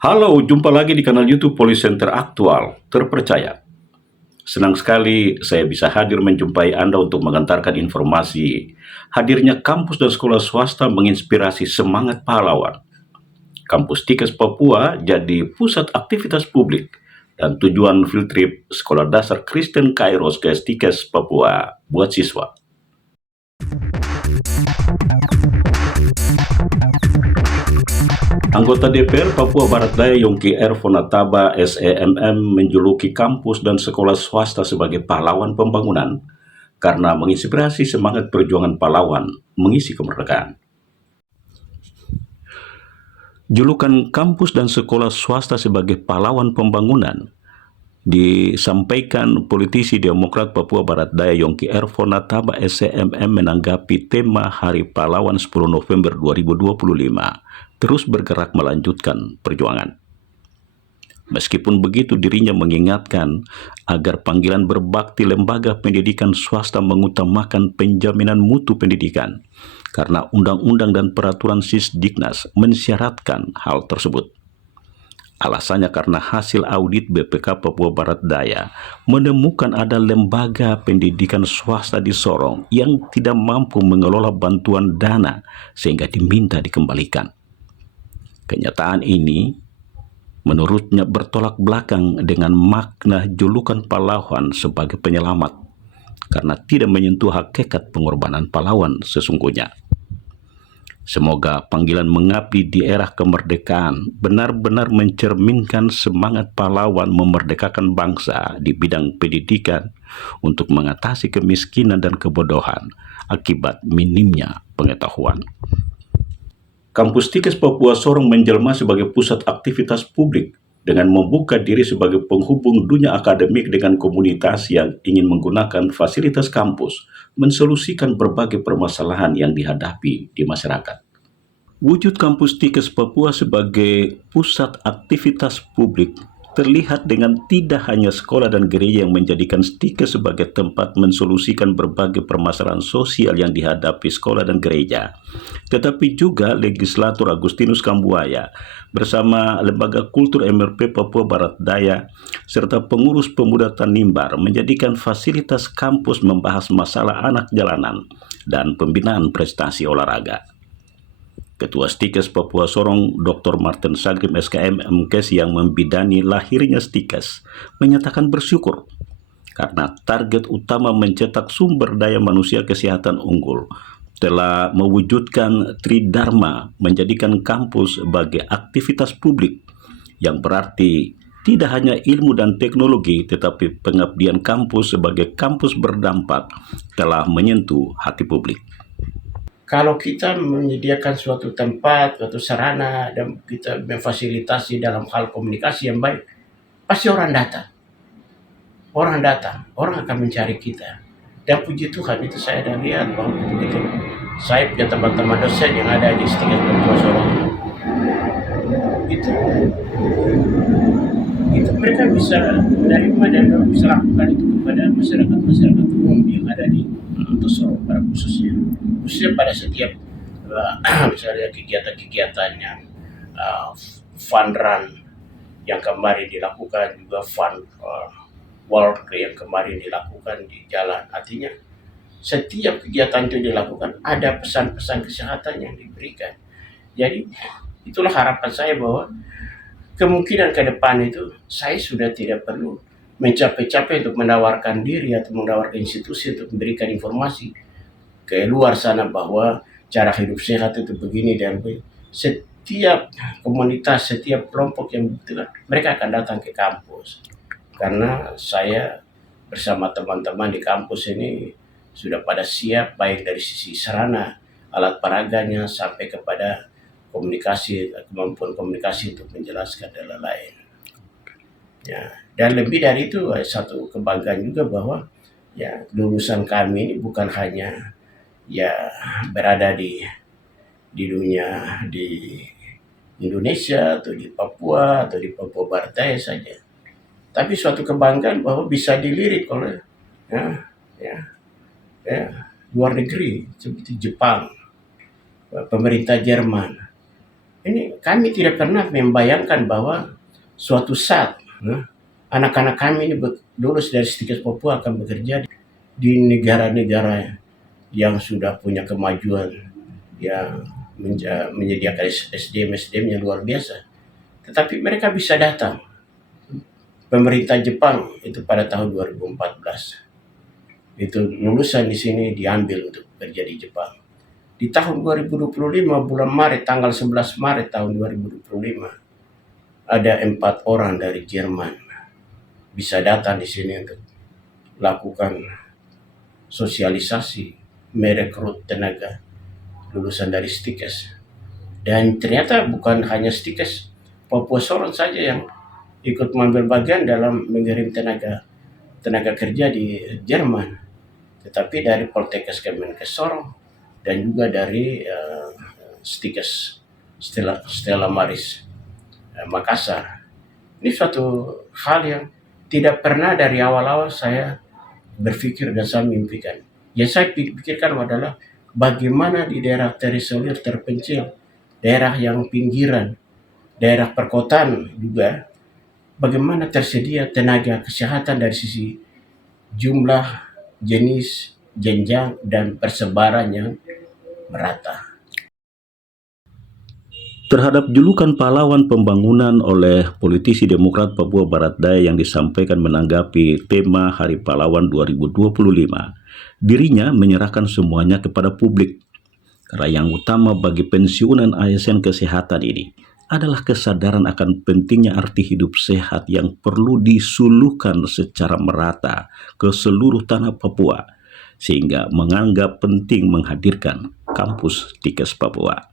Halo, jumpa lagi di kanal YouTube Police Center Aktual, terpercaya. Senang sekali saya bisa hadir menjumpai Anda untuk mengantarkan informasi. Hadirnya kampus dan sekolah swasta menginspirasi semangat pahlawan. Kampus Tikes Papua jadi pusat aktivitas publik dan tujuan field trip Sekolah Dasar Kristen Kairos ke Tikes Papua buat siswa. Anggota DPR Papua Barat Daya Yongki R. Fonataba SEMM menjuluki kampus dan sekolah swasta sebagai pahlawan pembangunan karena menginspirasi semangat perjuangan pahlawan mengisi kemerdekaan. Julukan kampus dan sekolah swasta sebagai pahlawan pembangunan disampaikan politisi Demokrat Papua Barat Daya Yongki R. Fonataba SEMM menanggapi tema Hari Pahlawan 10 November 2025, terus bergerak melanjutkan perjuangan. Meskipun begitu, dirinya mengingatkan agar panggilan berbakti lembaga pendidikan swasta mengutamakan penjaminan mutu pendidikan, karena undang-undang dan peraturan Sisdiknas mensyaratkan hal tersebut. Alasannya karena hasil audit BPK Papua Barat Daya menemukan ada lembaga pendidikan swasta di Sorong yang tidak mampu mengelola bantuan dana sehingga diminta dikembalikan. Kenyataan ini menurutnya bertolak belakang dengan makna julukan pahlawan sebagai penyelamat karena tidak menyentuh hakikat pengorbanan pahlawan sesungguhnya. Semoga panggilan mengabdi di era kemerdekaan benar-benar mencerminkan semangat pahlawan memerdekakan bangsa di bidang pendidikan untuk mengatasi kemiskinan dan kebodohan akibat minimnya pengetahuan. Kampus Tikes Papua Sorong menjelma sebagai pusat aktivitas publik dengan membuka diri sebagai penghubung dunia akademik dengan komunitas yang ingin menggunakan fasilitas kampus mensolusikan berbagai permasalahan yang dihadapi di masyarakat. Wujud kampus Tikes Papua sebagai pusat aktivitas publik terlihat dengan tidak hanya sekolah dan gereja yang menjadikan Tikes sebagai tempat mensolusikan berbagai permasalahan sosial yang dihadapi sekolah dan gereja, tetapi juga legislator Agustinus Kambuaya bersama Lembaga Kultur MRP Papua Barat Daya serta pengurus pemuda Tanimbar menjadikan fasilitas kampus membahas masalah anak jalanan dan pembinaan prestasi olahraga. Ketua Stikes Papua Sorong Dr. Martin Sagrim SKM MKes yang membidani lahirnya Stikes menyatakan bersyukur karena target utama mencetak sumber daya manusia kesehatan unggul telah mewujudkan Tridharma menjadikan kampus sebagai aktivitas publik yang berarti tidak hanya ilmu dan teknologi tetapi pengabdian kampus sebagai kampus berdampak telah menyentuh hati publik. Kalau kita menyediakan suatu tempat, suatu sarana, dan kita memfasilitasi dalam hal komunikasi yang baik, pasti orang datang. Orang akan mencari kita. Dan puji Tuhan itu saya sudah lihat bahwa betul-betul saya punya teman-teman dosen yang ada di Stikes Papua Sorong. Itu mereka bisa menerima dan bisa lakukan itu kepada masyarakat umum yang ada di Sorong pada khususnya pada setiap misalnya kegiatan-kegiatan yang fun run yang kemarin dilakukan, juga fun walk yang kemarin dilakukan di jalan. Artinya setiap kegiatan itu dilakukan ada pesan-pesan kesehatan yang diberikan. Jadi itulah harapan saya bahwa kemungkinan ke depan itu saya sudah tidak perlu mencapai-capai untuk menawarkan diri atau menawarkan institusi untuk memberikan informasi ke luar sana bahwa cara hidup sehat itu begini dan begini. Setiap komunitas, setiap kelompok yang membutuhkan, mereka akan datang ke kampus. Karena saya bersama teman-teman di kampus ini sudah pada siap baik dari sisi sarana, alat peraganya sampai kepada komunikasi, kemampuan komunikasi untuk menjelaskan dan lain-lain. Ya, dan lebih dari itu satu kebanggaan juga bahwa ya lulusan kami ini bukan hanya ya berada di dunia di Indonesia atau di Papua atau di Papua Barat Daya saja, tapi suatu kebanggaan bahwa bisa dilirik oleh ya, ya, ya luar negeri seperti Jepang, pemerintah Jerman. Ini kami tidak pernah membayangkan bahwa suatu saat anak-anak kami ini lulus dari Stikes Papua akan bekerja di negara-negara yang sudah punya kemajuan, yang menyediakan SDM yang luar biasa. Tetapi mereka bisa datang. Pemerintah Jepang itu pada tahun 2014 itu lulusan di sini diambil untuk bekerja di Jepang. Di tahun 2025 bulan Maret, tanggal 11 Maret tahun 2025, ada 4 orang dari Jerman bisa datang di sini untuk lakukan sosialisasi, merekrut tenaga lulusan dari Stikes. Dan ternyata bukan hanya Stikes Papua Sorong saja yang ikut mengambil bagian dalam mengirim tenaga kerja di Jerman, tetapi dari Poltekkes Kemenkes Sorong dan juga dari Stikes Stella Maris Makassar. Ini suatu hal yang tidak pernah dari awal-awal saya berpikir dan saya mimpikan. Yang saya pikirkan adalah bagaimana di daerah terisolir terpencil, daerah yang pinggiran, daerah perkotaan juga, bagaimana tersedia tenaga kesehatan dari sisi jumlah, jenis, jenjang, dan persebaran yang merata. Terhadap julukan pahlawan pembangunan oleh politisi Demokrat Papua Barat Daya yang disampaikan menanggapi tema Hari Pahlawan 2025, dirinya menyerahkan semuanya kepada publik. Karena yang utama bagi pensiunan ASN kesehatan ini adalah kesadaran akan pentingnya arti hidup sehat yang perlu disuluhkan secara merata ke seluruh tanah Papua, sehingga menganggap penting menghadirkan kampus Stikes Papua.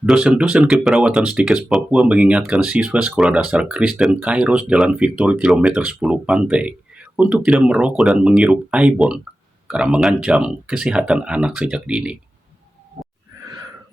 Dosen-dosen keperawatan Stikes Papua mengingatkan siswa Sekolah Dasar Kristen Kairos Jalan Victory Kilometer 10 Pantai untuk tidak merokok dan menghirup aibon karena mengancam kesehatan anak sejak dini.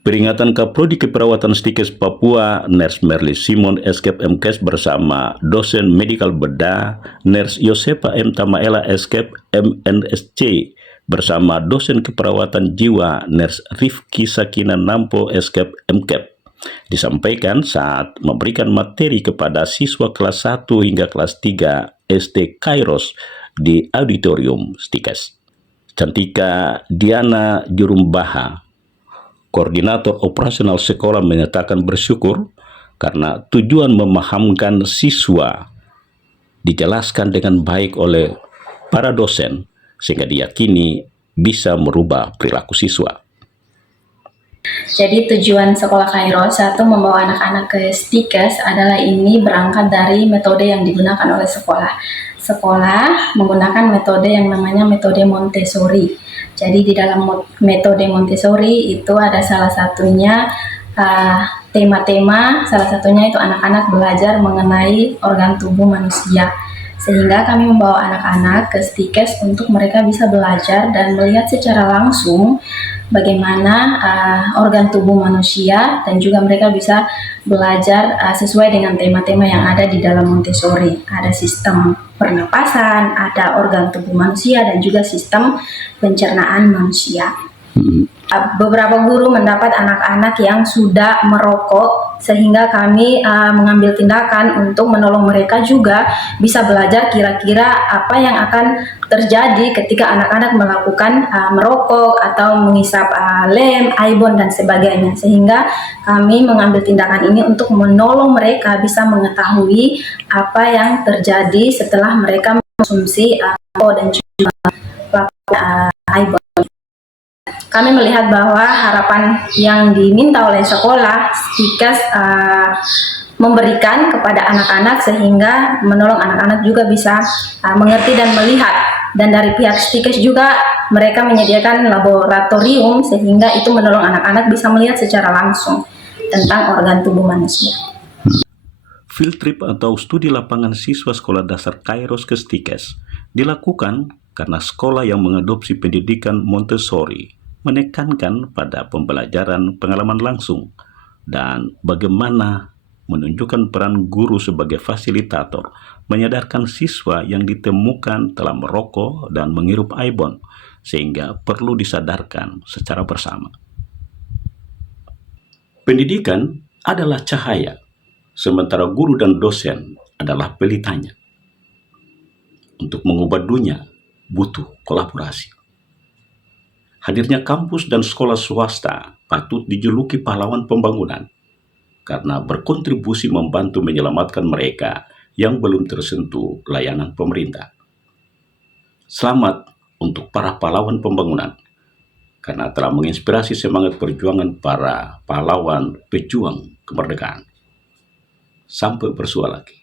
Peringatan Kaprodi Keperawatan Stikes Papua, Nurse Merly Simon Eskep MKes bersama dosen medikal bedah, Nurse Yosepa M. Tamaela Eskep MNSC bersama dosen keperawatan jiwa, Nurse Rifki Sakina Nampo Eskep MKep, disampaikan saat memberikan materi kepada siswa kelas 1 hingga kelas 3 SD Kairos di auditorium Stikes. Cantika Diana Jurumbaha, Koordinator Operasional Sekolah, menyatakan bersyukur karena tujuan memahamkan siswa dijelaskan dengan baik oleh para dosen sehingga diyakini bisa merubah perilaku siswa. Jadi tujuan sekolah Kairos satu membawa anak-anak ke Stikes adalah ini berangkat dari metode yang digunakan oleh sekolah. Sekolah menggunakan metode yang namanya metode Montessori. Jadi di dalam metode Montessori itu ada salah satunya tema-tema, salah satunya itu anak-anak belajar mengenai organ tubuh manusia. Sehingga kami membawa anak-anak ke Stikes untuk mereka bisa belajar dan melihat secara langsung bagaimana organ tubuh manusia, dan juga mereka bisa belajar sesuai dengan tema-tema yang ada di dalam Montessori. Ada sistem pernapasan, ada organ tubuh manusia, dan juga sistem pencernaan manusia. Beberapa guru mendapat anak-anak yang sudah merokok, sehingga kami mengambil tindakan untuk menolong mereka juga bisa belajar kira-kira apa yang akan terjadi ketika anak-anak melakukan merokok atau menghisap lem, aibon, dan sebagainya. Sehingga kami mengambil tindakan ini untuk menolong mereka bisa mengetahui apa yang terjadi setelah mereka mengkonsumsi dan juga melakukan aibon. Kami melihat bahwa harapan yang diminta oleh sekolah Stikes memberikan kepada anak-anak sehingga menolong anak-anak juga bisa mengerti dan melihat. Dan dari pihak Stikes juga mereka menyediakan laboratorium sehingga itu menolong anak-anak bisa melihat secara langsung tentang organ tubuh manusia. Field trip atau studi lapangan siswa Sekolah Dasar Kairos ke Stikes dilakukan karena sekolah yang mengadopsi pendidikan Montessori menekankan pada pembelajaran pengalaman langsung dan bagaimana menunjukkan peran guru sebagai fasilitator, menyadarkan siswa yang ditemukan telah merokok dan menghirup aibon, sehingga perlu disadarkan secara bersama. Pendidikan adalah cahaya, sementara guru dan dosen adalah pelitanya. Untuk mengubah dunia, butuh kolaborasi. Hadirnya kampus dan sekolah swasta patut dijuluki pahlawan pembangunan, karena berkontribusi membantu menyelamatkan mereka yang belum tersentuh layanan pemerintah. Selamat untuk para pahlawan pembangunan, karena telah menginspirasi semangat perjuangan para pahlawan pejuang kemerdekaan. Sampai bersua lagi.